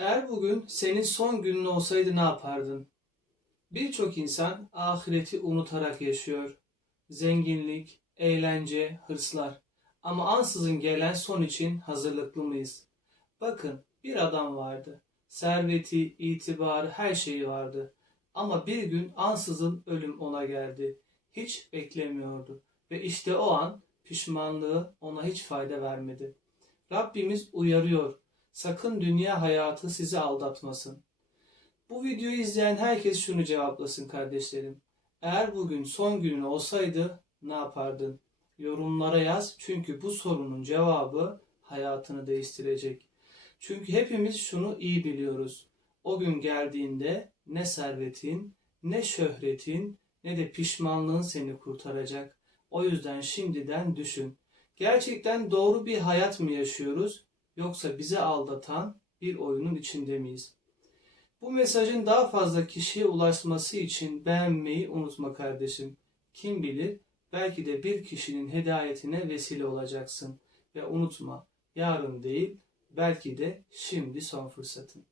Eğer bugün senin son günün olsaydı ne yapardın? Birçok insan ahireti unutarak yaşıyor. Zenginlik, eğlence, hırslar. Ama ansızın gelen son için hazırlıklı mıyız? Bakın bir adam vardı. Serveti, itibarı, her şeyi vardı. Ama bir gün ansızın ölüm ona geldi. Hiç beklemiyordu. Ve işte o an pişmanlığı ona hiç fayda vermedi. Rabbimiz uyarıyor. Sakın dünya hayatı sizi aldatmasın. Bu videoyu izleyen herkes şunu cevaplasın kardeşlerim. Eğer bugün son günün olsaydı ne yapardın? Yorumlara yaz çünkü bu sorunun cevabı hayatını değiştirecek. Çünkü hepimiz şunu iyi biliyoruz. O gün geldiğinde ne servetin, ne şöhretin, ne de pişmanlığın seni kurtaracak. O yüzden şimdiden düşün. Gerçekten doğru bir hayat mı yaşıyoruz yoksa bizi aldatan bir oyunun içinde miyiz? Bu mesajın daha fazla kişiye ulaşması için beğenmeyi unutma kardeşim. Kim bilir belki de bir kişinin hedayetine vesile olacaksın. Ve unutma yarın değil belki de şimdi son fırsatın.